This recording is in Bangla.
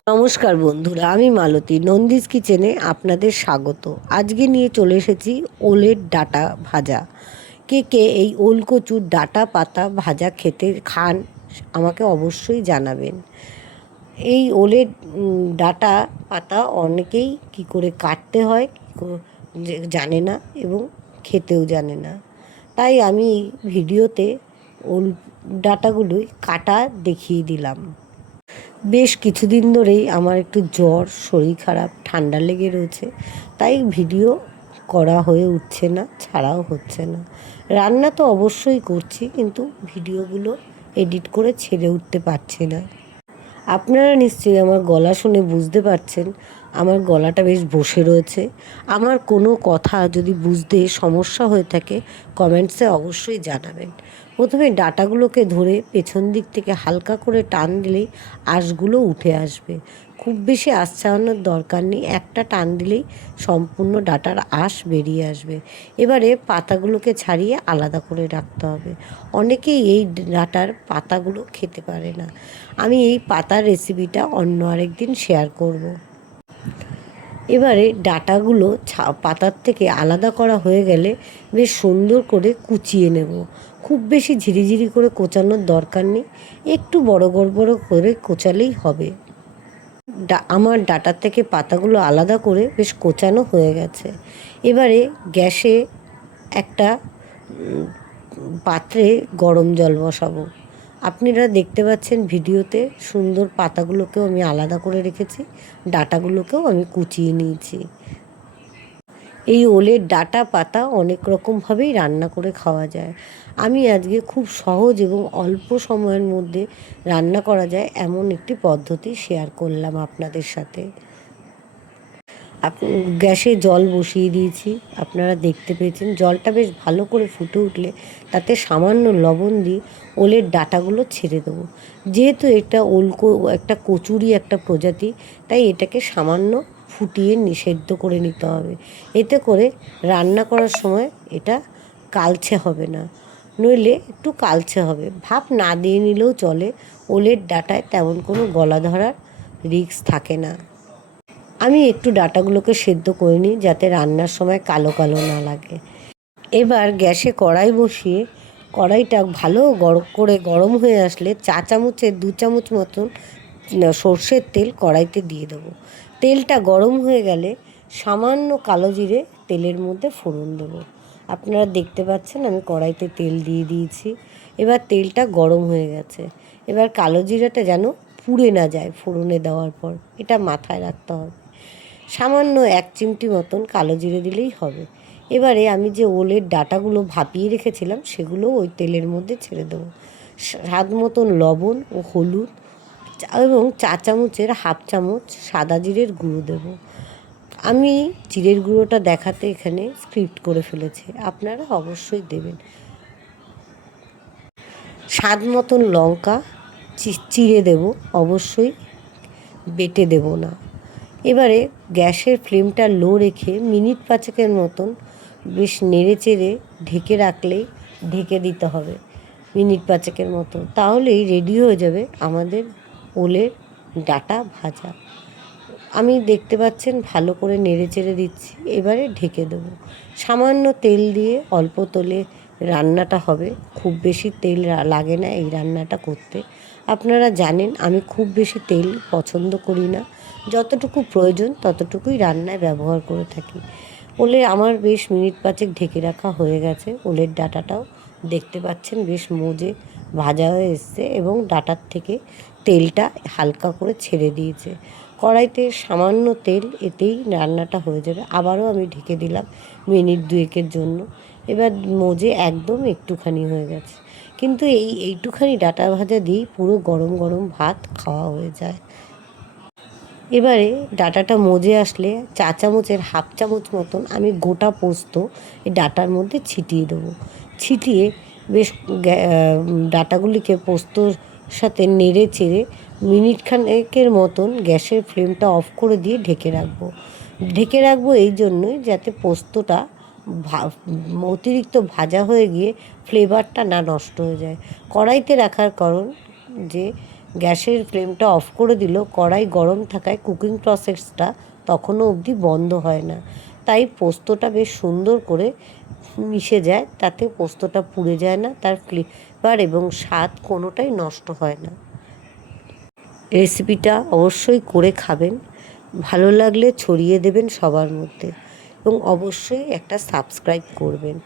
নমস্কার বন্ধুরা, আমি মালতী নন্দিস কিচেনে আপনাদের স্বাগত। আজকে নিয়ে চলে এসেছি ওলের ডাঁটা ভাজা। কে কে এই ওল কচুর ডাঁটা পাতা ভাজা খেতে খান আমাকে অবশ্যই জানাবেন। এই ওলের ডাঁটা পাতা অনেকেই কি করে কাটতে হয় জানে না এবং খেতেও জানে না। তাই আমি ভিডিওতে ওল ডাঁটাগুলোই কাটা দেখিয়ে দিলাম। বেশ কিছুদিন ধরেই আমার একটু জ্বর, শরীর খারাপ, ঠান্ডা লেগে রয়েছে, তাই ভিডিও করা হয়ে উঠছে না, ছাড়াও হচ্ছে না। রান্না তো অবশ্যই করছি, কিন্তু ভিডিওগুলো এডিট করে ছেড়ে উঠতে পারছি না। আপনারা নিশ্চয়ই আমার গলা শুনে বুঝতে পারছেন আমার গলাটা বেশ বসে রয়েছে। আমার কোনো কথা যদি বুঝতে সমস্যা হয়ে থাকে কমেন্টসে অবশ্যই জানাবেন। প্রথমে ডাঁটাগুলোকে ধরে পেছন দিক থেকে হালকা করে টান দিলেই আঁশগুলো উঠে আসবে। খুব বেশি আঁশ ছাড়ানোর দরকার নেই, একটা টান দিলেই সম্পূর্ণ ডাঁটার আঁশ বেরিয়ে আসবে। এবারে পাতাগুলোকে ছাড়িয়ে আলাদা করে রাখতে হবে। অনেকেই এই ডাঁটার পাতাগুলো খেতে পারে না। আমি এই পাতার রেসিপিটা অন্য আরেকদিন শেয়ার করব। এবারে ডাঁটাগুলো পাতার থেকে আলাদা করা হয়ে গেলে বেশ সুন্দর করে কুচিয়ে নেব। খুব বেশি ঝিরিঝিরি করে কোচানোর দরকার নেই, একটু বড় বড় করে কোচালেই হবে। আমার ডাঁটার থেকে পাতাগুলো আলাদা করে বেশ কোচানো হয়ে গেছে। এবারে গ্যাসে একটা পাত্রে গরম জল বসাবো। আপনারা দেখতে পাচ্ছেন ভিডিওতে সুন্দর পাতাগুলোকেও আমি আলাদা করে রেখেছি, ডাঁটাগুলোকেও আমি কুচিয়ে নিয়েছি। এই ওলের ডাঁটা পাতা অনেক রকমভাবেই রান্না করে খাওয়া যায়। আমি আজকে খুব সহজ এবং অল্প সময়ের মধ্যে রান্না করা যায় এমন একটি পদ্ধতি শেয়ার করলাম আপনাদের সাথে। গ্যাসে জল বসিয়ে দিয়েছি, আপনারা দেখতে পেয়েছেন জলটা বেশ ভালো করে ফুটে উঠলে তাতে সামান্য লবণ দিয়ে ওলের ডাঁটাগুলো ছেড়ে দেবো। যেহেতু এটা একটা কচুরি একটা প্রজাতি, তাই এটাকে সামান্য ফুটিয়ে সেদ্ধ করে নিতে হবে। এতে করে রান্না করার সময় এটা কালচে হবে না, নইলে একটু কালচে হবে। ভাপ না দিয়ে নিলেও চলে, ওলের ডাঁটায় তেমন কোনো গলা ধরার রিস্ক থাকে না। আমি একটু ডাঁটাগুলোকে সেদ্ধ করে নিই যাতে রান্নার সময় কালো কালো না লাগে। এবার গ্যাসে কড়াই বসিয়ে কড়াইটা ভালো গরম হয়ে আসলে 2 চামচ মতন সর্ষের তেল কড়াইতে দিয়ে দেবো। তেলটা গরম হয়ে গেলে সামান্য কালো জিরে তেলের মধ্যে ফোড়ন দেবো। আপনারা দেখতে পাচ্ছেন আমি কড়াইতে তেল দিয়ে দিয়েছি। এবার তেলটা গরম হয়ে গেছে। এবার কালো জিরাটা যেন পুড়ে না যায় ফোড়নে দেওয়ার পর, এটা মাথায় রাখতে হবে। সামান্য 1 চিমটি মতন কালো জিরে দিলেই হবে। এবারে আমি যে ওলের ডাঁটাগুলো ভাপিয়ে রেখেছিলাম সেগুলো ওই তেলের মধ্যে ছেড়ে দেবো। স্বাদ মতন লবণ ও হলুদ এবং 4 চামচের 1/2 চামচ সাদা জিরের গুঁড়ো দেবো। আমি জিরের গুঁড়োটা দেখাতে এখানে স্ক্রিপ্ট করে ফেলেছি, আপনারা অবশ্যই দেবেন। স্বাদ মতন লঙ্কা চিড়ে দেবো, অবশ্যই বেটে দেব না। এবারে গ্যাসের ফ্লেমটা লো রেখে মিনিট 5 মতন বেশ নেড়ে চেড়ে ঢেকে রাখলেই, ঢেকে দিতে হবে মিনিট 5 মতো, তাহলেই রেডি হয়ে যাবে আমাদের ওলের ডাঁটা ভাজা। আমি দেখতে পাচ্ছেন ভালো করে নেড়ে চেড়ে দিচ্ছি, এবারে ঢেকে দেবো। সামান্য তেল দিয়ে অল্প তেলে রান্নাটা হবে, খুব বেশি তেল লাগে না এই রান্নাটা করতে। আপনারা জানেন আমি খুব বেশি তেল পছন্দ করি না, যতটুকু প্রয়োজন ততটুকুই রান্নায় ব্যবহার করে থাকি। আমার বেশ মিনিট 5 ঢেকে রাখা হয়ে গেছে। ওলের ডাঁটাটাও দেখতে পাচ্ছেন বেশ মজে ভাজা হয়ে এসছে এবং ডাঁটার থেকে তেলটা হালকা করে ছেড়ে দিয়েছে। কড়াইতে সামান্য তেল, এতেই রান্নাটা হয়ে যাবে। আবারও আমি ঢেকে দিলাম মিনিট 2 জন্য। এবার মজে একদম একটুখানি হয়ে গেছে, কিন্তু এইটুখানি ডাঁটা ভাজা দিয়েই পুরো গরম গরম ভাত খাওয়া হয়ে যায়। এবারে ডাঁটাটা মজে আসলে 1/2 চামচ মতন আমি গোটা পোস্ত এই ডাঁটার মধ্যে ছিটিয়ে দেবো। ছিটিয়ে বেশ ডাঁটাগুলিকে পোস্তর সাথে নেড়ে চেড়ে মিনিট খানেকের মতন গ্যাসের ফ্লেমটা অফ করে দিয়ে ঢেকে রাখবো এই জন্যই যাতে পোস্তটা অতিরিক্ত ভাজা হয়ে গিয়ে ফ্লেভারটা না নষ্ট হয়ে যায়। কড়াইতে রাখার কারণ যে গ্যাসের ফ্লেমটা অফ করে দিল। কড়াই গরম থাকায় কুকিং প্রসেসটা তখনও অবধি বন্ধ হয় না, তাই পোস্তটা বেশ সুন্দর করে মিশে যায়, তাতে পোস্তটা পুড়ে যায় না, তার ফ্লেভার এবং স্বাদ কোনোটাই নষ্ট হয় না। রেসিপিটা অবশ্যই করে খাবেন, ভালো লাগলে ছড়িয়ে দেবেন সবার মধ্যে এবং অবশ্যই একটা সাবস্ক্রাইব করবেন।